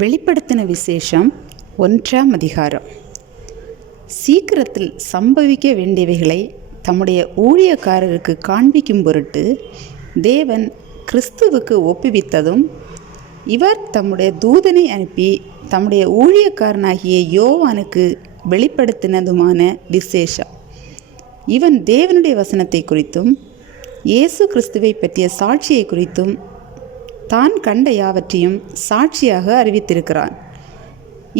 வெளிப்படுத்தின விசேஷம் 1ஆம் அதிகாரம். சீக்கிரத்தில் சம்பவிக்க வேண்டியவைகளை தம்முடைய ஊழியக்காரருக்கு காண்பிக்கும் பொருட்டு தேவன் கிறிஸ்துவுக்கு ஒப்புவித்ததும், இவர் தம்முடைய தூதனை அனுப்பி தம்முடைய ஊழியக்காரனாகிய யோவானுக்கு வெளிப்படுத்தினதுமான விசேஷம். இவன் தேவனுடைய வசனத்தை குறித்தும் இயேசு கிறிஸ்துவை பற்றிய சாட்சியை குறித்தும் தான் கண்ட யாவற்றையும் சாட்சியாக அறிவித்திருக்கிறான்.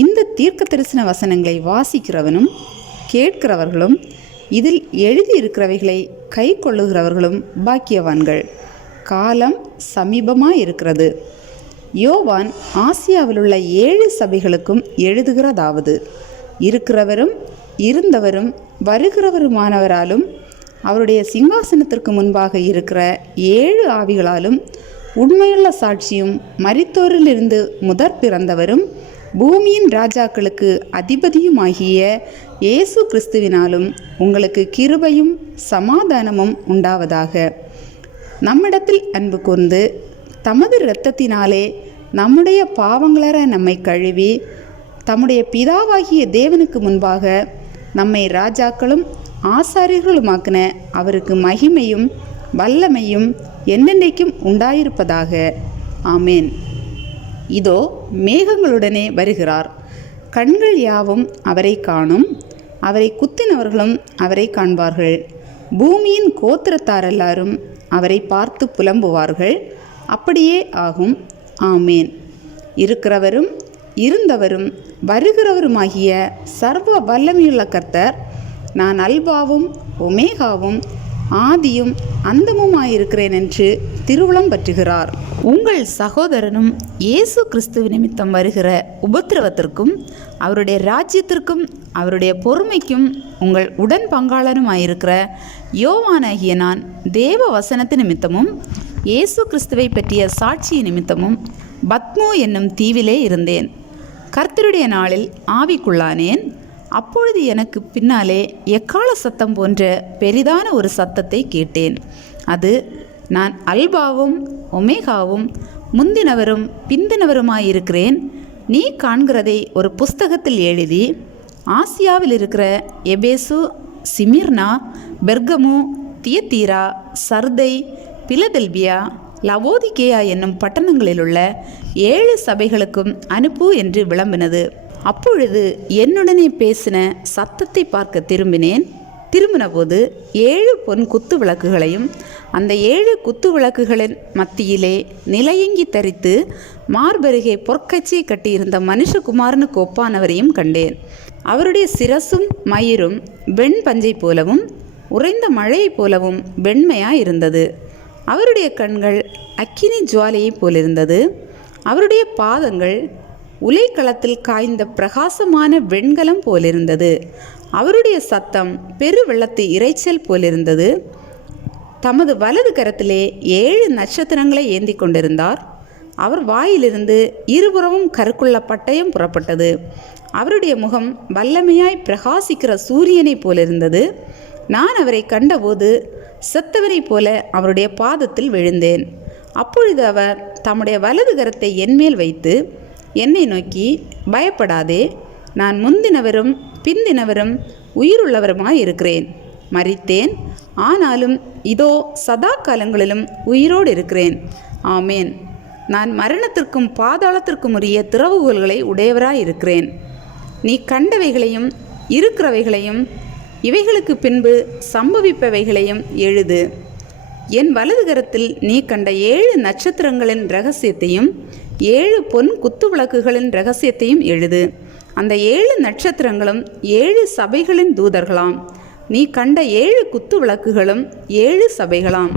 இந்த தீர்க்க தரிசன வசனங்களை வாசிக்கிறவனும் கேட்கிறவர்களும் இதில் எழுதியிருக்கிறவைகளை கை கொள்ளுகிறவர்களும் பாக்கியவான்கள். காலம் சமீபமாக இருக்கிறது. யோவான் ஆசியாவில் உள்ள 7 சபைகளுக்கும் எழுதுகிறதாவது, இருக்கிறவரும் இருந்தவரும் வருகிறவருமானவராலும் அவருடைய சிங்காசனத்திற்கு முன்பாக இருக்கிற 7 ஆவிகளாலும் உண்மையுள்ள சாட்சியும் மரித்தோரிலிருந்து முதற் பிறந்தவரும் பூமியின் ராஜாக்களுக்கு அதிபதியுமாகிய இயேசு கிறிஸ்துவினாலும் உங்களுக்கு கிருபையும் சமாதானமும் உண்டாவதாக. நம்மிடத்தில் அன்பு கூர்ந்து தமது இரத்தத்தினாலே நம்முடைய பாவங்களற நம்மை கழுவி தம்முடைய பிதாவாகிய தேவனுக்கு முன்பாக நம்மை ராஜாக்களும் ஆசாரியர்களுமாக்கின அவருக்கு மகிமையும் வல்லமையும் என்னென்னைக்கும் உண்டாயிருப்பதாக. ஆமேன். இதோ மேகங்களுடனே வருகிறார். கண்கள் யாவும் அவரை காணும். அவரை குத்தினவர்களும் அவரை காண்பார்கள். பூமியின் கோத்திரத்தார் எல்லாரும் அவரை பார்த்து புலம்புவார்கள். அப்படியே ஆகும். ஆமேன். இருக்கிறவரும் இருந்தவரும் வருகிறவருமாகிய சர்வ வல்லமையுள்ள கர்த்தர், நான் அல்பாவும் ஒமேகாவும் ஆதியும் அந்தமுமாயிருக்கிறேன் என்று திருவுளம் பற்றுகிறார். உங்கள் சகோதரனும் இயேசு கிறிஸ்துவ நிமித்தம் வருகிற உபத்திரவத்திற்கும் அவருடைய ராஜ்யத்திற்கும் அவருடைய பொறுமைக்கும் உங்கள் உடன் பங்காளனுமாயிருக்கிற யோவானாகிய நான் தேவ வசனத்து நிமித்தமும் இயேசு கிறிஸ்துவை பற்றிய சாட்சி நிமித்தமும் பத்மோ என்னும் தீவிலே இருந்தேன். கர்த்தருடைய நாளில் ஆவிக்குள்ளானேன். அப்பொழுது எனக்கு பின்னாலே எக்கால சத்தம் போன்ற பெரிதான ஒரு சத்தத்தை கேட்டேன். அது, நான் அல்பாவும் ஒமேகாவும் முந்தினவரும் பிந்தினவருமாயிருக்கிறேன். நீ காண்கிறதை ஒரு புஸ்தகத்தில் எழுதி ஆசியாவில் இருக்கிற எபேசு, சிமிர்னா, பெர்கமு, தியத்தீரா, சர்தை, பிலதெல்பியா, லவோதிகேயா என்னும் பட்டணங்களிலுள்ள 7 சபைகளுக்கும் அனுப்பு என்று விளம்பினது. அப்பொழுது என்னுடனே பேசின சத்தத்தை பார்க்க திரும்பினபோது 7 பொன் குத்து விளக்குகளையும் அந்த 7 குத்து விளக்குகளின் மத்தியிலே நிலையங்கி தரித்து மார்பருகே பொற்கச்சை கட்டியிருந்த மனுஷகுமாரனுக்கு ஒப்பானவரையும் கண்டேன். அவருடைய சிரசும் மயிரும் வெண் பஞ்சை போலவும் உறைந்த மழையைப் போலவும் வெண்மையாயிருந்தது. அவருடைய கண்கள் அக்கினி ஜுவாலையைப் போலிருந்தது. அவருடைய பாதங்கள் உலைக்களத்தில் காய்ந்த பிரகாசமான வெண்கலம் போலிருந்தது. அவருடைய சத்தம் பெரு வெள்ளத்து இறைச்சல் போலிருந்தது. தமது வலது கரத்திலே 7 நட்சத்திரங்களை ஏந்தி கொண்டிருந்தார். அவர் வாயிலிருந்து இருபுறமும் கருக்குள்ள பட்டயம் புறப்பட்டது. அவருடைய முகம் வல்லமையாய் பிரகாசிக்கிற சூரியனை போலிருந்தது. நான் அவரை கண்டபோது செத்தவரைப் போல அவருடைய பாதத்தில் விழுந்தேன். அப்பொழுது அவர் தம்முடைய வலது கரத்தை என்மேல் வைத்து என்னை நோக்கி, பயப்படாதே, நான் முந்தினவரும் பிந்தினவரும் உயிருள்ளவருமாயிருக்கிறேன். மரித்தேன், ஆனாலும் இதோ சதா காலங்களிலும் உயிரோடு இருக்கிறேன். ஆமேன். நான் மரணத்திற்கும் பாதாளத்திற்கும் உரிய திறவுகோல்களை உடையவராயிருக்கிறேன். நீ கண்டவைகளையும் இருக்கிறவைகளையும் இவைகளுக்கு பின்பு சம்பவிப்பவைகளையும் எழுது. என் வலது கரத்தில் நீ கண்ட 7 நட்சத்திரங்களின் இரகசியத்தையும் 7 பொன் குத்து விளக்குகளின் இரகசியத்தையும் எழுது. அந்த 7 நட்சத்திரங்களும் 7 சபைகளின் தூதர்களாம். நீ கண்ட 7 குத்து விளக்குகளும் 7 சபைகளாம்.